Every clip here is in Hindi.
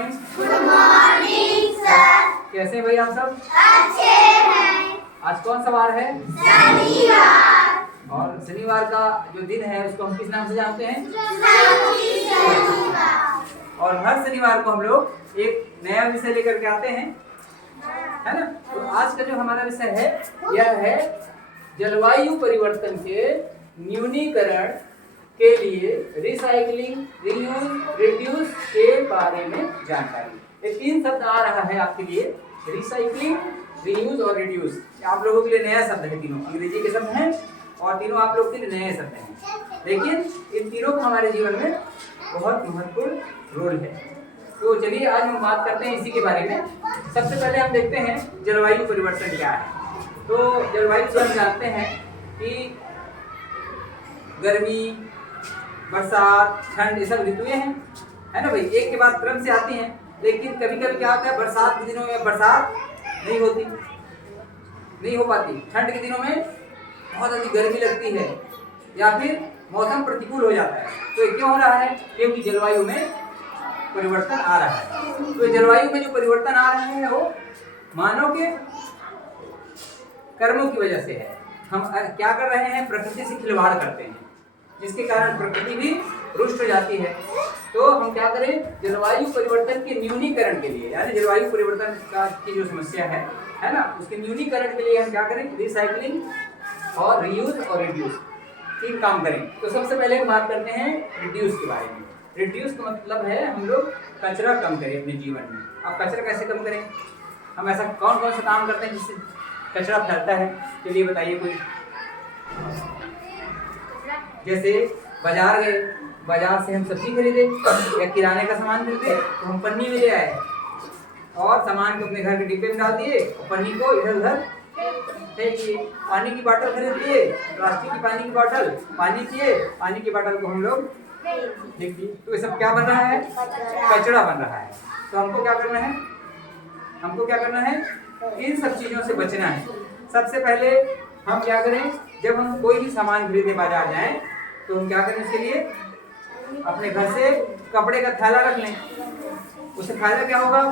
मॉर्निंग। Good morning sir. कैसे हैं भाई आप सब? अच्छे हैं। आज कौन सा वार है? शनिवार। और शनिवार का जो दिन है उसको हम किस नाम से जानते हैं? शनिवार। और हर शनिवार को हम लोग एक नया विषय लेकर के आते हैं, है ना? तो आज का जो हमारा विषय है यह है जलवायु परिवर्तन के न्यूनीकरण के लिए रिसाइकलिंग, रीयूज, रिड्यूस के बारे में जानकारी। ये तीन शब्द आ रहा है आपके लिए, रिसाइकलिंग, रीयूज और रिड्यूस। आप लोगों के लिए नया शब्द है, तीनों अंग्रेजी के शब्द हैं और तीनों आप लोग के लिए नए शब्द हैं, लेकिन इन तीनों का हमारे जीवन में बहुत महत्वपूर्ण रोल है। तो चलिए आज हम बात करते हैं इसी के बारे में। सबसे पहले हम देखते हैं जलवायु परिवर्तन क्या है। तो जलवायु से हम जानते हैं कि गर्मी, बरसात, ठंड, ये सब ऋतुएं हैं, है ना भाई? एक के बाद क्रम से आती हैं, लेकिन कभी कभी क्या होता है, बरसात के दिनों में बरसात नहीं हो पाती, ठंड के दिनों में बहुत अधिक गर्मी लगती है या फिर मौसम प्रतिकूल हो जाता है। तो ये क्यों हो रहा है? क्योंकि जलवायु में परिवर्तन आ रहा है। तो जलवायु में जो परिवर्तन आ रहा है वो मानव के कर्मों की वजह से है। हम क्या कर रहे हैं? प्रकृति से खिलवाड़ करते हैं, जिसके कारण प्रकृति भी रुष्ट हो जाती है। तो हम क्या करें? जलवायु परिवर्तन के न्यूनीकरण के लिए, यानी जलवायु परिवर्तन का की जो समस्या है ना, उसके न्यूनीकरण के लिए हम क्या करें? रिसाइकलिंग और रीयूज और रिड्यूस, तीन काम करें। तो सबसे पहले हम बात करते हैं रिड्यूस के बारे में। रिड्यूस का मतलब है हम लोग कचरा कम करें अपने जीवन में। अब कचरा कैसे कम करें? हम ऐसा कौन कौन सा काम करते हैं जिससे कचरा फैलता है? चलिए बताइए कोई। जैसे बाजार गए, बाजार से हम सब्जी खरीदे या किराने का सामान खरीदे तो हम पन्नी में ले आए और सामान को अपने घर के डिब्बे में डाल दिए और पन्नी को इधर उधर फेंक दिए। पानी की बोतल खरीद लिए, प्लास्टिक की पानी की बोतल, पानी पिए, पानी की बोतल को हम लोग फेंक दिए। तो ये सब क्या बन रहा है? कचरा बन रहा है। तो हमको क्या करना है? इन सब चीजों से बचना है। सबसे पहले हम क्या करें? जब हम कोई भी सामान खरीदने बाजार जाएं तो हम क्या करें? इसके लिए अपने घर से कपड़े का थैला रख लें। उससे फायदा क्या होगा?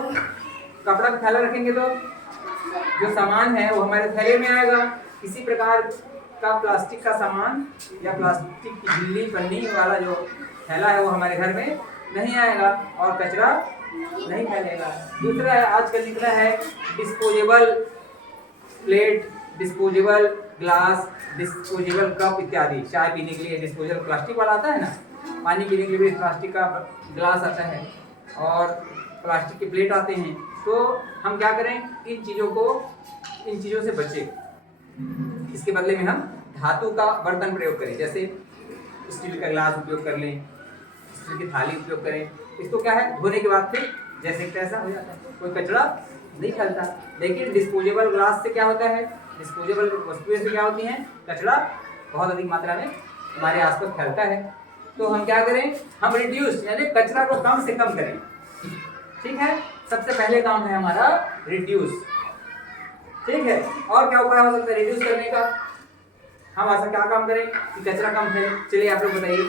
कपड़ा का थैला रखेंगे तो जो सामान है वो हमारे थैले में आएगा। किसी प्रकार का प्लास्टिक का सामान या प्लास्टिक की झिल्ली पन्नी वाला जो थैला है वो हमारे घर में नहीं आएगा और कचरा नहीं फैलेगा। दूसरा है, आजकल निकला है disposable plate, disposable glass, disposable cup इत्यादि। चाय पीने के लिए डिस्पोजेबल प्लास्टिक वाला आता है ना, पानी पीने के लिए भी प्लास्टिक का ग्लास आता है और प्लास्टिक के प्लेट आते हैं। तो हम क्या करें? इन चीज़ों से बचें। इसके बदले में हम धातु का बर्तन प्रयोग करें, जैसे स्टील का ग्लास उपयोग कर लें, स्टील की थाली उपयोग करें। इसको क्या है, धोने के बाद फिर जैसे तैसा हो जाता है, कोई कचरा नहीं फैलता। लेकिन डिस्पोजेबल ग्लास से क्या होता है? डिस्पोजेबल वस्तुएं से क्या होती हैं? कचरा बहुत अधिक मात्रा में हमारे आसपास फैलता है। तो हम क्या करें? हम रिड्यूस यानी कचरा को कम से कम करें। ठीक है, सबसे पहले काम है हमारा रिड्यूस। ठीक है, और क्या उपाय हो सकता है रिड्यूस करने का? हम ऐसा क्या काम करें कि कचरा कम फैले? चलिए आप लोग बताइए,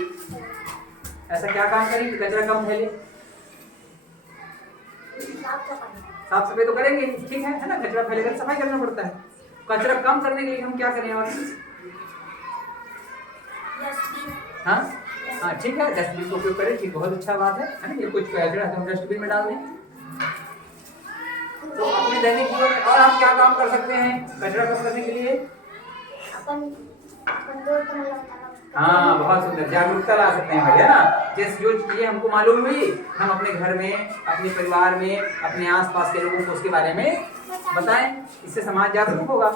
ऐसा क्या काम करें कि कचरा कम फैले? साफ सफाई तो करेंगे, ठीक है ना? कचरा फैलेगा सफाई करना पड़ता है। कचरा कम करने के लिए हम क्या करें? और हाँ ठीक है, डस्टबिन का उपयोग करें। ठीक, बहुत अच्छा बात है ना? ये कुछ कचरा है तो हम डस्टबिन में डाल दें। तो अपने दैनिक जीवन में और हम क्या काम कर सकते हैं कचरा कम करने के लिए? हाँ, बहुत सुंदर, जागरूकता ला सकते हैं भाई, है ना? जैसे जो चीजें हमको मालूम हुई हम अपने घर में, अपने परिवार में, अपने आसपास के लोगों को उसके बारे में बताएं। इससे समाज जागरूक होगा,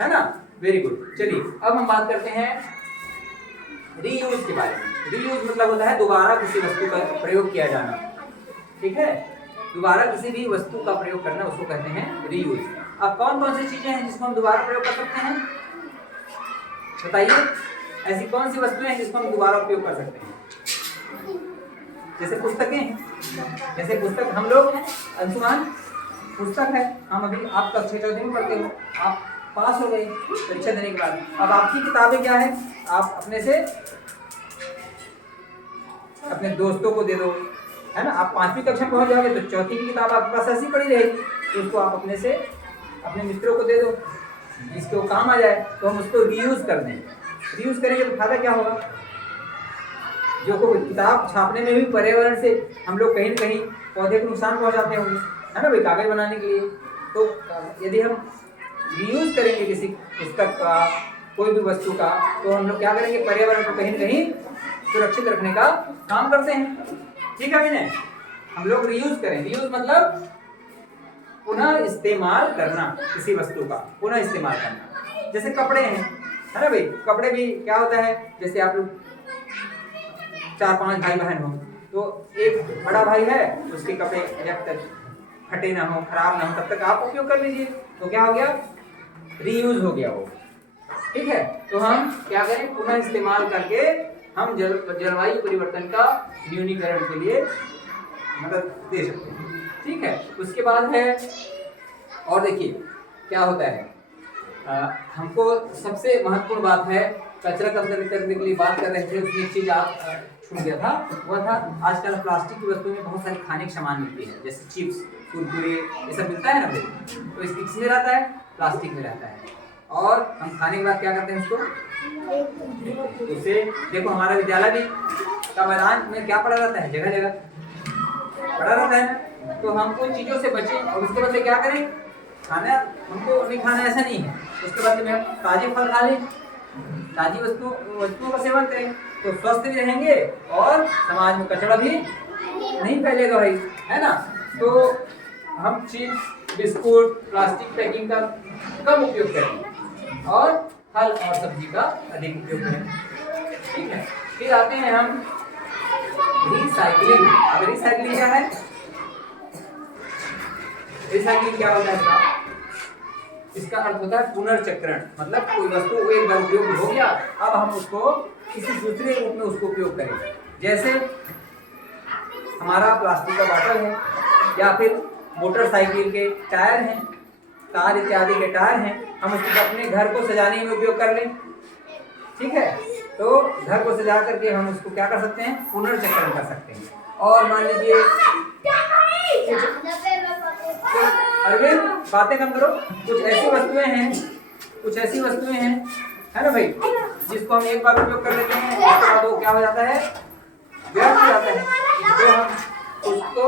है ना? Very good. चलिए अब हम बात करते हैं रीयूज के बारे में। रीयूज मतलब होता है दोबारा किसी वस्तु का प्रयोग किया जाना। ठीक है, दोबारा किसी भी वस्तु का प्रयोग करना उसको कहते हैं रीयूज। अब कौन कौन सी चीजें हैं जिसको हम दोबारा प्रयोग कर सकते हैं? बताइए, ऐसी कौन सी वस्तुएं हैं जिसको हम दोबारा उपयोग कर सकते हैं? जैसे पुस्तकें, जैसे पुस्तक हम लोग अंशुमान पुस्तक है, हम अभी आप कक्षा 4 में पढ़ते हो, आप पास हो गए परीक्षा देने के बाद। अब आपकी किताबें क्या है? आप अपने से अपने दोस्तों को दे दो, है ना। आप 5वीं कक्षा में पहुंच जाओगे तो चौथी की किताब आपके पास ऐसी पड़ी रहेगी, तो उसको आप अपने से अपने मित्रों को दे दो, जिसको काम आ जाए, तो हम उसको रीयूज कर दें। रीयूज करेंगे तो फायदा क्या होगा, जो को किताब छापने में भी पर्यावरण से हम लोग कहीं न कहीं पौधे को नुकसान पहुंचाते होंगे, है ना भाई, कागज बनाने के लिए। तो यदि हम रीयूज करेंगे किसी पुस्तक का, कोई भी वस्तु का, तो हम लोग क्या करेंगे, पर्यावरण को कहीं न कहीं सुरक्षित रखने का काम करते हैं। ठीक है विनय, हम लोग रीयूज करें। रीयूज मतलब पुनः इस्तेमाल करना, किसी वस्तु का पुनः इस्तेमाल करना। जैसे कपड़े हैं, है ना भाई, कपड़े भी क्या होता है, जैसे आप लोग 4-5 भाई बहन हो, तो एक बड़ा भाई है, उसके कपड़े जब तक फटे ना हो, खराब ना हो, तब तक आप उपयोग कर लीजिए, तो क्या हो गया, रीयूज हो गया वो। ठीक है, तो हम क्या करें, पुनः इस्तेमाल करके हम जलवायु परिवर्तन का न्यूनीकरण के लिए मदद दे सकते हैं। ठीक है, उसके बाद है, और देखिए क्या होता है, हमको सबसे महत्वपूर्ण बात है, कचरा कम करने के लिए बात कर रहे थे, उसमें एक चीज आप छूट गया था, वह था आजकल प्लास्टिक की वस्तुओं में बहुत सारी खाने की सामान मिलती है, जैसे चिप्स, कुरकुरे, ये सब मिलता है ना भाई, तो इसकी किसमें रहता है, प्लास्टिक में रहता है। और हम खाने के बाद क्या करते हैं, उसको उसे देखो, हमारा विद्यालय भी का मैदान में क्या पड़ा रहता है, जगह जगह पड़ा रहता है ना, तो हम उन चीज़ों से बचें और उसके बदले क्या करें, खाना हमको नहीं खाना ऐसा नहीं है, उसके बदले में हम ताजे फल खा लें, ताजी वस्तुओं का सेवन करें, तो स्वस्थ भी रहेंगे और समाज में कचरा भी नहीं फैलेगा भाई, है ना। तो हम चिप्स, बिस्कुट, प्लास्टिक पैकिंग का कम उपयोग करें और फल और सब्जी का अधिक उपयोग करें। ठीक है, फिर आते हैं हम रिसाइकलिंग। अब रिसाइकलिंग क्या है, रिसाइकलिंग क्या होता है, इसका अर्थ होता है पुनर्चक्रण, मतलब कोई वस्तु एक बार उपयोग हो गया, अब हम उसको किसी दूसरे रूप में उसको उपयोग करें। जैसे हमारा प्लास्टिक का बॉटल है, या फिर मोटरसाइकिल के टायर हैं, कार इत्यादि के टायर हैं, हम उसको अपने घर को सजाने में उपयोग कर लें। ठीक है, तो घर को सजा करके हम उसको क्या कर सकते हैं, पुनर्चक्रण कर सकते हैं। और मान लीजिए, अरविंद बातें कम करो, कुछ ऐसी वस्तुएं हैं, है ना भाई, जिसको हम एक बार उपयोग कर लेते हैं, उसके बाद वो क्या हो जाता है, व्यर्थ हो जाता है, तो हम उसको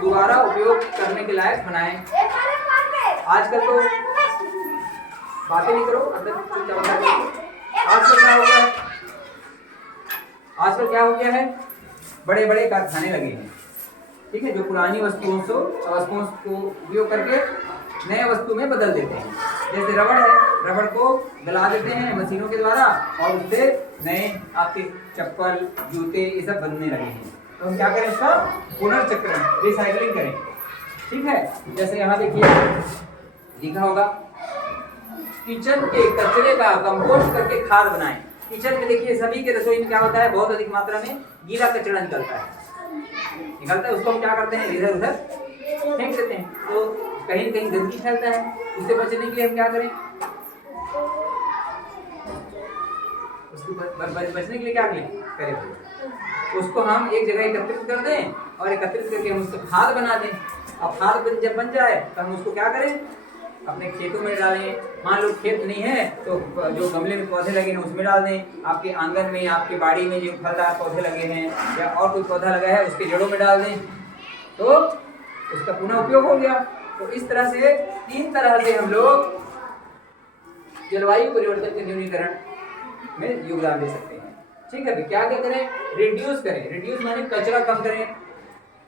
दोबारा उपयोग करने के लायक बनाएं। आजकल तो बातें नहीं करो, आजकल क्या हो गया है, बड़े बड़े कारखाने लगे हैं, ठीक है, जो पुरानी वस्तुओं को उपयोग करके नए वस्तु में बदल देते हैं। जैसे रबड़ है, रबड़ को गला देते हैं मशीनों के द्वारा और उससे नए आपके चप्पल, जूते, ये सब बनने लगे हैं। तो हम क्या करें, इसका पुनर्चक्रण, रिसाइकलिंग करें। ठीक है, जैसे यहाँ देखिए लिखा होगा, किचन के कचरे का कंपोस्ट करके खाद बनाएं। किचन में देखिए सभी के रसोई में क्या होता है, बहुत अधिक मात्रा में गीला कचरा निकलता है, उसको हम क्या करते हैं, इधर उधर फेंक देते हैं, तो कहीं कहीं गंदगी फैलता है। उससे बचने के लिए हम क्या करें, उसको बचने के लिए क्या करें, उसको हम एक जगह एकत्रित कर दें और एकत्रित करके हम उसको खाद बना दें। अब खाद जब बन जाए तो हम उसको क्या करें, अपने खेतों में डालें। मान लो खेत नहीं है तो जो गमले में पौधे लगे हैं उसमें डाल दें, आपके आंगन में, आपके बाड़ी में जो फलदार पौधे लगे हैं या और कोई पौधा लगा है उसके जड़ों में डाल दें, तो उसका पुनः उपयोग हो गया। तो इस तरह से 3 तरह से हम लोग जलवायु परिवर्तन के न्यूनीकरण में योगदान दे सकते हैं। ठीक है, क्या क्या करें, रिड्यूस करें, रिड्यूस माने कचरा कम करें,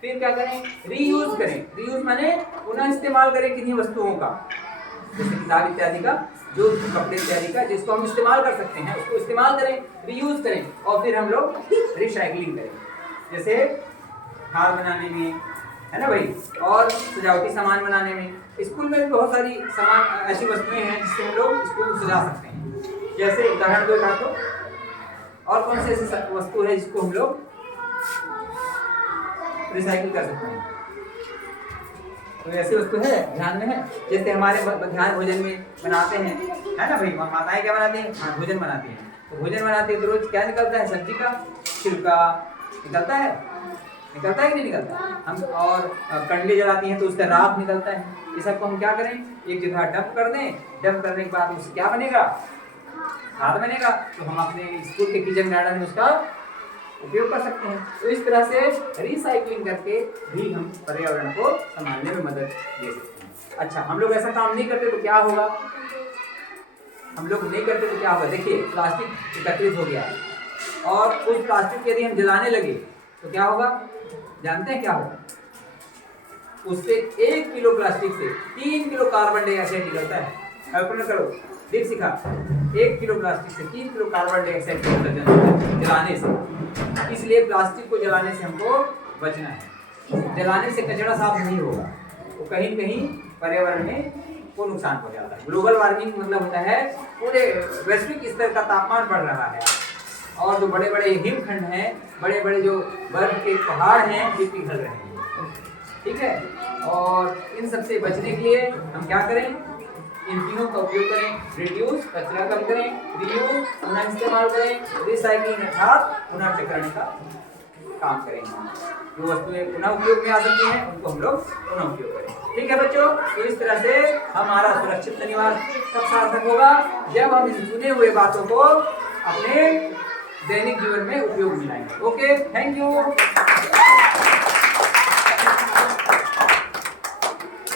फिर क्या करें, रीयूज करें, रीयूज माने पुनः इस्तेमाल करें किन्हीं वस्तुओं का, जैसे किताब इत्यादि का, जो कपड़े इत्यादि का जिसको हम इस्तेमाल कर सकते हैं उसको इस्तेमाल करें, रीयूज करें, और फिर हम लोग रिसाइकलिंग करें, जैसे खाद बनाने में, है ना भाई, और सजावटी सामान बनाने में। स्कूल में भी बहुत सारी सामान ऐसी वस्तुएं हैं जिससे हम लोग स्कूल को सजा सकते हैं। जैसे उदाहरण दो का, तो और कौन सी ऐसी वस्तु है जिसको हम लोग रिसाइकिल कर सकते हैं, तो ऐसी वस्तु है ध्यान में है, जैसे हमारे मध्याह्न भोजन में बनाते हैं, है ना भाई, माताएं क्या बनाती हैं, भोजन बनाती हैं, तो भोजन बनाते हैं तो रोज क्या निकलता है, सब्जी का छिलका निकलता है, निकलता है कि नहीं निकलता? हम और कंडे जलाती हैं तो उसका राख निकलता है। ये सबको हम क्या करें, एक जगह डंप कर दें, डंप करने के बाद उससे क्या बनेगा, खाद बनेगा, तो हम अपने स्कूल के किचन गार्डन में उसका उपयोग कर सकते हैं। तो इस तरह से रिसाइकलिंग करके भी हम पर्यावरण को संभालने में मदद दे सकते हैं। अच्छा, हम लोग ऐसा काम नहीं करते तो क्या होगा, हम लोग नहीं करते तो क्या होगा, देखिए प्लास्टिक एकत्रित हो गया है और उस प्लास्टिक को यदि हम जलाने लगे तो क्या होगा, जानते हैं क्या होगा, उससे 1 किलो प्लास्टिक से 3 किलो कार्बन डाइऑक्साइड निकलता है। कल्पना करो, देख सीखा, 1 किलो प्लास्टिक से 3 किलो कार्बन डाइऑक्साइड जलाने से। इसलिए प्लास्टिक को जलाने से हमको बचना है। जलाने से कचरा साफ नहीं होगा, वो कहीं न कहीं पर्यावरण में को नुकसान पहुंचाता है। ग्लोबल वार्मिंग मतलब होता है पूरे वैश्विक स्तर का तापमान बढ़ रहा है और जो बड़े बड़े हिमखंड हैं, बड़े बड़े जो बर्फ के पहाड़ हैं, ये पिघल रहे हैं, ठीक है। और इन सब से बचने के लिए हम क्या करें, इन तीनों का उपयोग करें, रिड्यूस कचरा कम करें, रीयूज पुनः इस्तेमाल करें, रिसाइकलिंग अर्थात पुनः चक्रण का काम करेंगे। जो वस्तुएं पुनः उपयोग में आ सकती हैं उनको हम लोग पुनः उपयोग करें। ठीक है बच्चों, तो इस तरह से हमारा सुरक्षित निवास तब सार्थक होगा जब हम इन चुने हुए बातों को अपने दैनिक जीवन में उपयोग में लाएंगे। Okay, thank you.